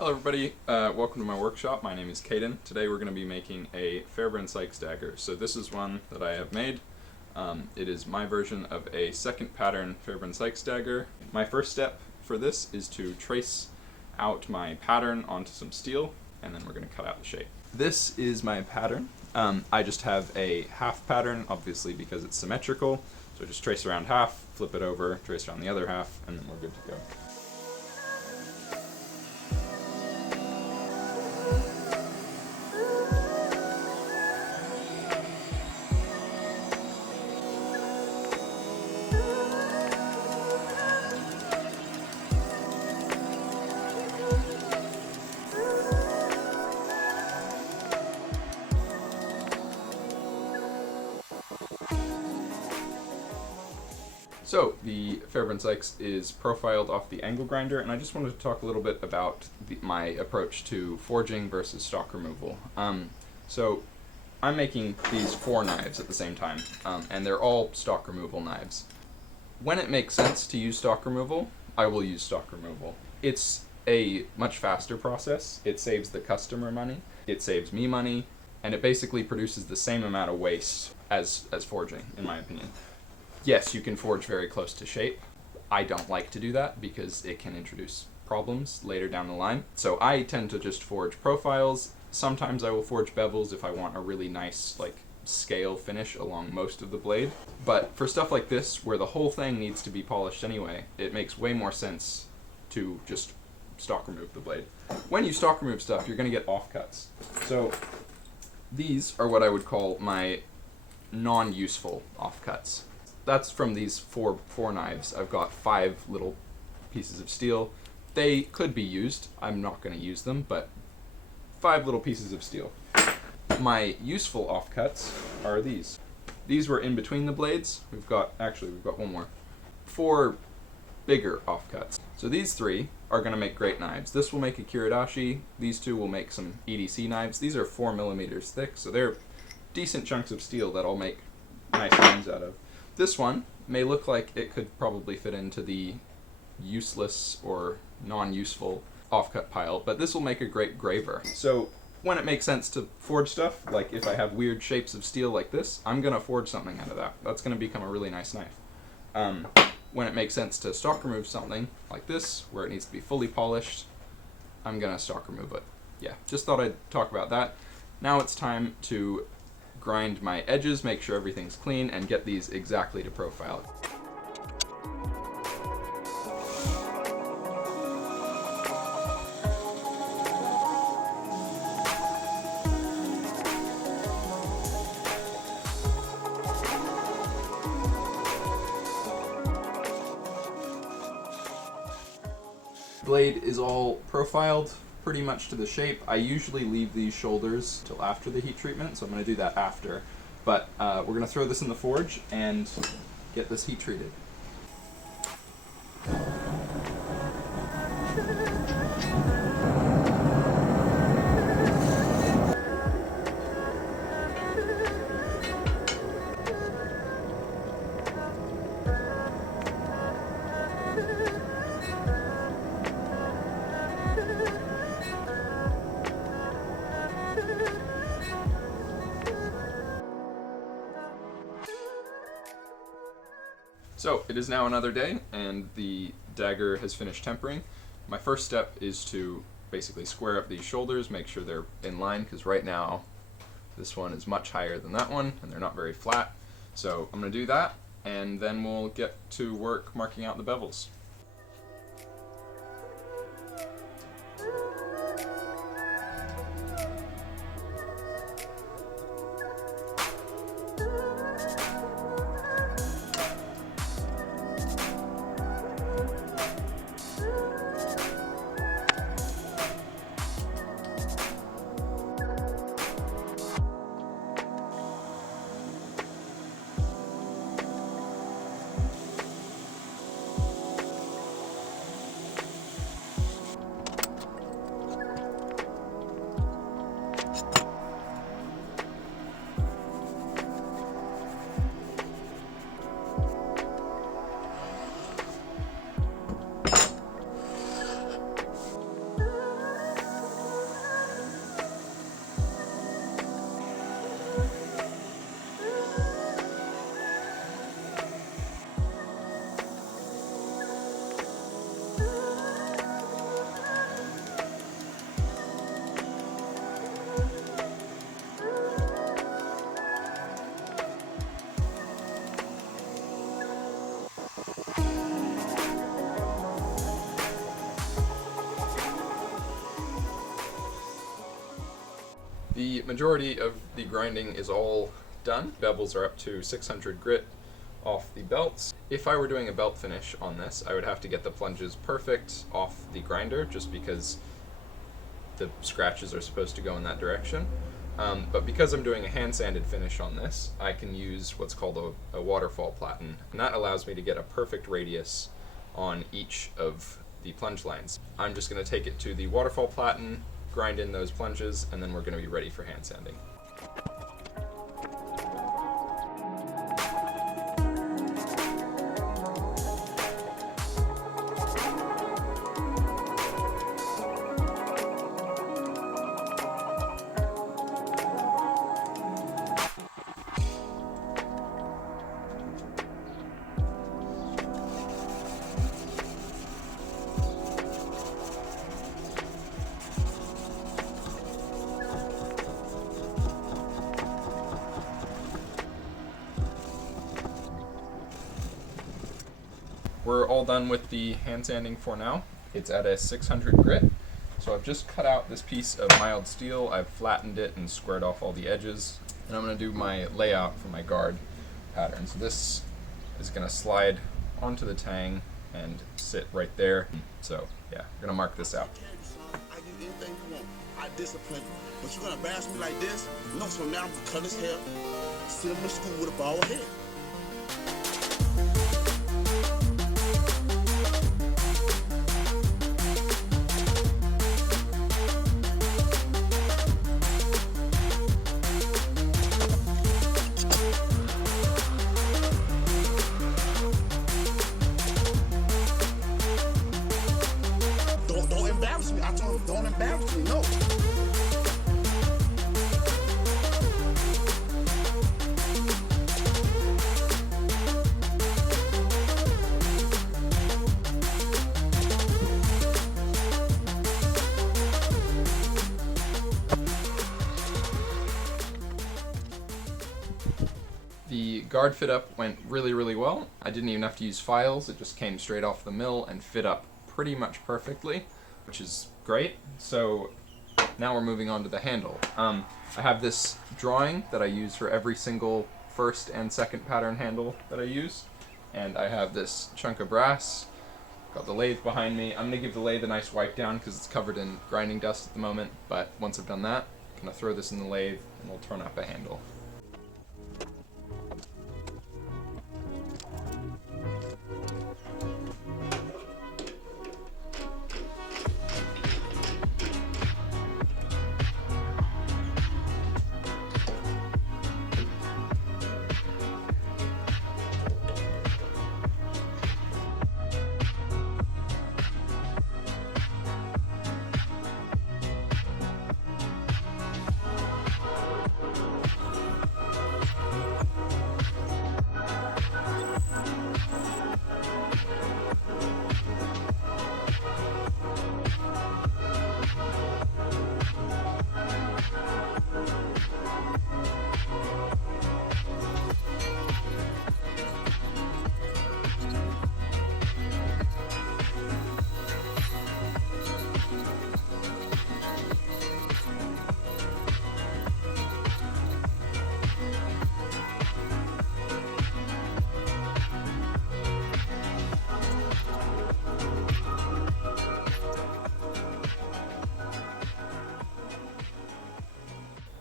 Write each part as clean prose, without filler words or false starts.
Hello everybody, welcome to my workshop. My name is Caden. Today we're going to be making a Fairbairn Sykes dagger. So this is one that I have made. It is my version of a second pattern Fairbairn Sykes dagger. My first step for this is to trace out my pattern onto some steel, and then we're going to cut out the shape. This is my pattern. I just have a half pattern, obviously because it's symmetrical. So just trace around half, flip it over, trace around the other half, and then we're good to go. So the Fairbairn Sykes is profiled off the angle grinder, and I just wanted to talk a little bit about my approach to forging versus stock removal. So I'm making these 4 knives at the same time, and they're all stock removal knives. When it makes sense to use stock removal, I will use stock removal. It's a much faster process. It saves the customer money, it saves me money, and it basically produces the same amount of waste as forging, in my opinion. Yes, you can forge very close to shape. I don't like to do that because it can introduce problems later down the line. So I tend to just forge profiles. Sometimes I will forge bevels if I want a really nice scale finish along most of the blade. But for stuff like this, where the whole thing needs to be polished anyway, it makes way more sense to just stock remove the blade. When you stock remove stuff, you're going to get offcuts. So these are what I would call my non-useful offcuts. That's from these four knives. I've got 5 little pieces of steel. They could be used. I'm not going to use them, but 5 little pieces of steel. My useful offcuts are these. These were in between the blades. We've got one more. 4 bigger offcuts. So these 3 are going to make great knives. This will make a kiridashi. These 2 will make some EDC knives. These are 4 millimeters thick, so they're decent chunks of steel that I'll make nice knives out of. This one may look like it could probably fit into the useless or non-useful offcut pile, but this will make a great graver. So when it makes sense to forge stuff, like if I have weird shapes of steel like this, I'm going to forge something out of that. That's going to become a really nice knife. When it makes sense to stock remove something like this, where it needs to be fully polished, I'm going to stock remove it. Yeah, just thought I'd talk about that. Now it's time to grind my edges, make sure everything's clean, and get these exactly to profile. Blade is all profiled pretty much to the shape. I usually leave these shoulders till after the heat treatment, so I'm going to do that after. But we're going to throw this in the forge and get this heat treated. So it is now another day, and the dagger has finished tempering. My first step is to basically square up these shoulders, make sure they're in line, because right now this one is much higher than that one, and they're not very flat. So I'm going to do that, and then we'll get to work marking out the bevels. The majority of the grinding is all done. Bevels are up to 600 grit off the belts. If I were doing a belt finish on this, I would have to get the plunges perfect off the grinder, just because the scratches are supposed to go in that direction. But because I'm doing a hand sanded finish on this, I can use what's called a waterfall platen, and that allows me to get a perfect radius on each of the plunge lines. I'm just going to take it to the waterfall platen, grind in those plunges, and then we're going to be ready for hand sanding. We're all done with the hand sanding for now. It's at a 600 grit. So I've just cut out this piece of mild steel, I've flattened it and squared off all the edges, and I'm going to do my layout for my guard pattern. So this is going to slide onto the tang and sit right there. So yeah, we're going to mark this out. I give you anything you want. I discipline you. But you're going to embarrass me like this? No, so now I'm going to cut his hair, send him to school with a bald head. Don't embarrass me. I told him, don't embarrass me. No. The guard fit up went really well. I didn't even have to use files, it just came straight off the mill and fit up pretty much perfectly, which is great. So now we're moving on to the handle. I have this drawing that I use for every single first and second pattern handle that I use, and I have this chunk of brass. Got the lathe behind me. I'm going to give the lathe a nice wipe down because it's covered in grinding dust at the moment, but once I've done that, I'm going to throw this in the lathe and we'll turn up a handle.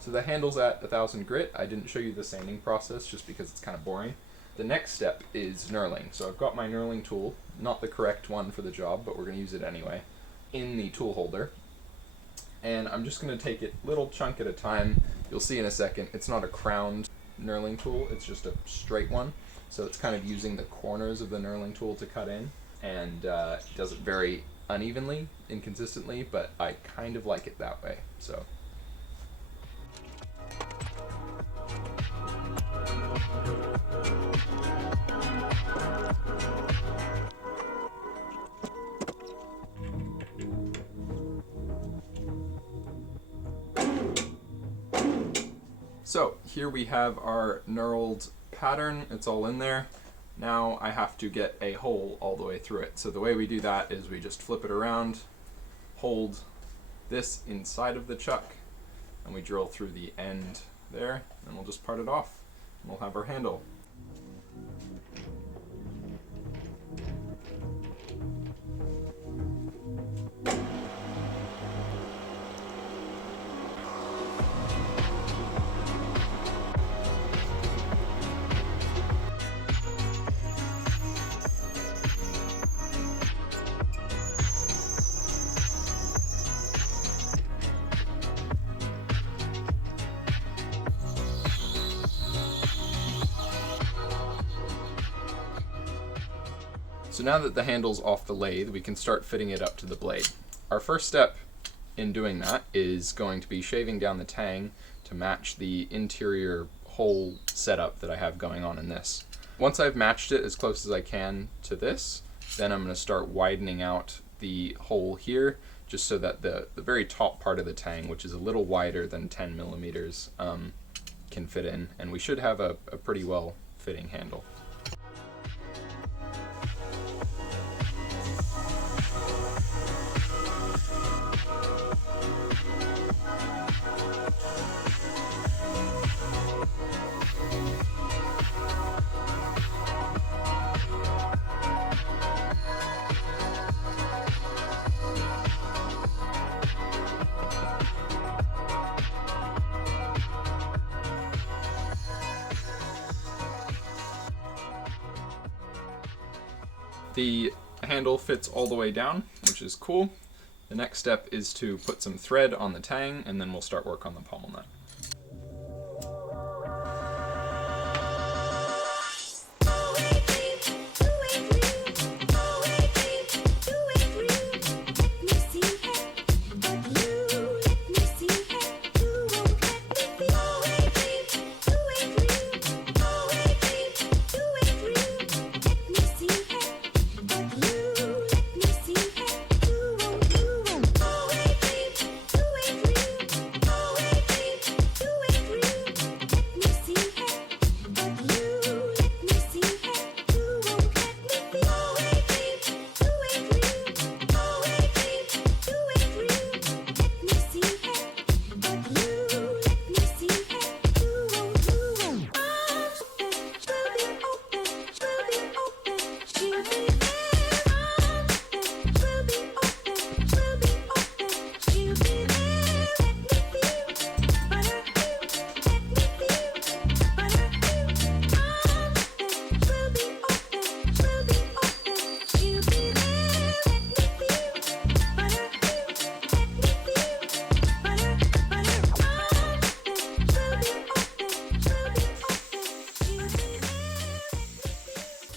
So the handle's at 1000 grit. I didn't show you the sanding process just because it's kind of boring. The next step is knurling. So I've got my knurling tool, not the correct one for the job, but we're going to use it anyway, in the tool holder. And I'm just going to take it little chunk at a time. You'll see in a second, it's not a crowned knurling tool, it's just a straight one. So it's kind of using the corners of the knurling tool to cut in, and it does it very unevenly, inconsistently, but I kind of like it that way. So. So here we have our knurled pattern. It's all in there. Now I have to get a hole all the way through it. So the way we do that is we just flip it around, hold this inside of the chuck, and we drill through the end there, and we'll just part it off, and we'll have our handle. So now that the handle's off the lathe, we can start fitting it up to the blade. Our first step in doing that is going to be shaving down the tang to match the interior hole setup that I have going on in this. Once I've matched it as close as I can to this, then I'm going to start widening out the hole here, just so that the very top part of the tang, which is a little wider than 10 millimeters, can fit in, and we should have a pretty well fitting handle. The handle fits all the way down, which is cool. The next step is to put some thread on the tang, and then we'll start work on the pommel nut.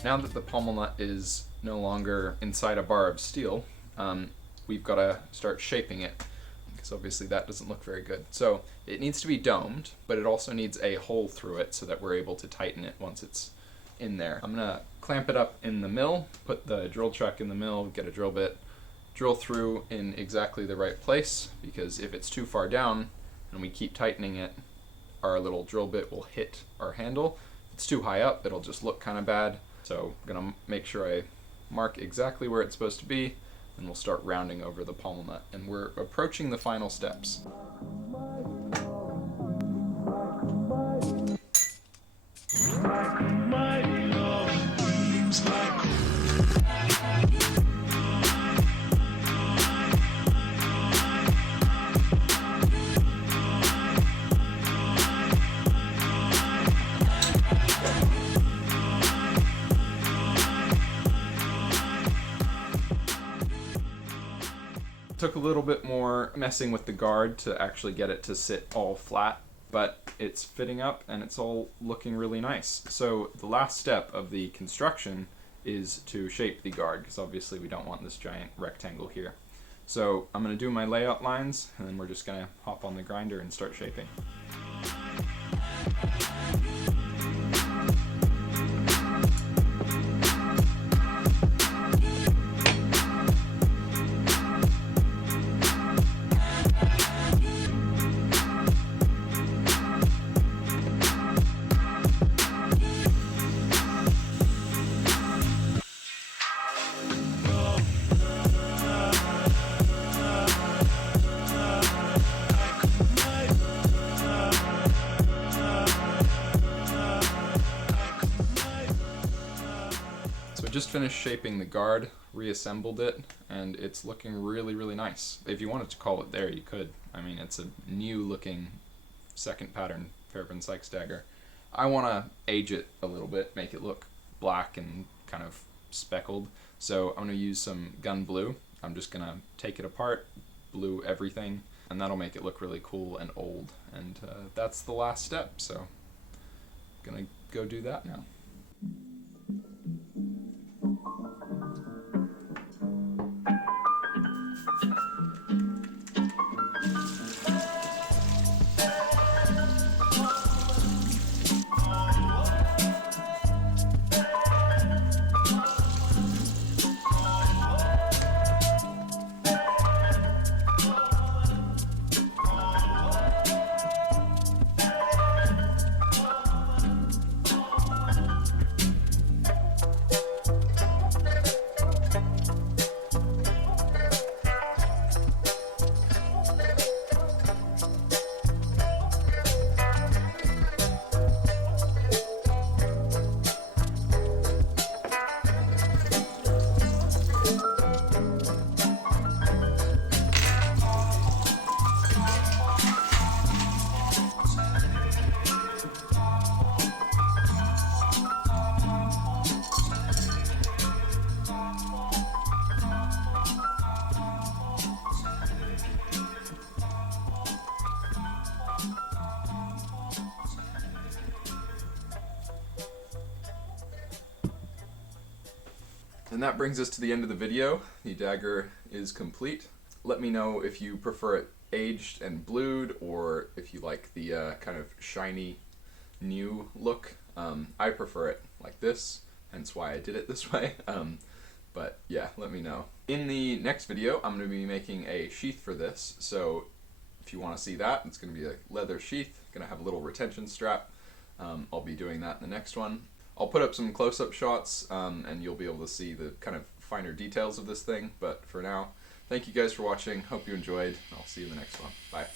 Now that the pommel nut is no longer inside a bar of steel, we've got to start shaping it, because obviously that doesn't look very good. So it needs to be domed, but it also needs a hole through it so that we're able to tighten it once it's in there. I'm going to clamp it up in the mill, put the drill chuck in the mill, get a drill bit, drill through in exactly the right place, because if it's too far down and we keep tightening it, our little drill bit will hit our handle. If it's too high up, it'll just look kind of bad. So I'm going to make sure I mark exactly where it's supposed to be, and we'll start rounding over the pommel nut. And we're approaching the final steps. Took a little bit more messing with the guard to actually get it to sit all flat, but it's fitting up and it's all looking really nice. So the last step of the construction is to shape the guard, because obviously we don't want this giant rectangle here. So I'm going to do my layout lines, and then we're just going to hop on the grinder and start shaping. finished shaping the guard, reassembled it, and it's looking really, really nice. If you wanted to call it there, you could. I mean, it's a new looking second pattern Fairbairn Sykes dagger. I want to age it a little bit, make it look black and kind of speckled. So I'm going to use some gun blue. I'm just going to take it apart, blue everything, and that'll make it look really cool and old. And that's the last step, so I'm going to go do that now. And that brings us to the end of the video. The dagger is complete. Let me know if you prefer it aged and blued, or if you like the kind of shiny new look. I prefer it like this, hence why I did it this way. But yeah, let me know. In the next video, I'm going to be making a sheath for this, so if you want to see that, it's going to be a leather sheath, going to have a little retention strap. I'll be doing that in the next one. I'll put up some close-up shots, and you'll be able to see the kind of finer details of this thing, but for now, thank you guys for watching, hope you enjoyed, I'll see you in the next one. Bye.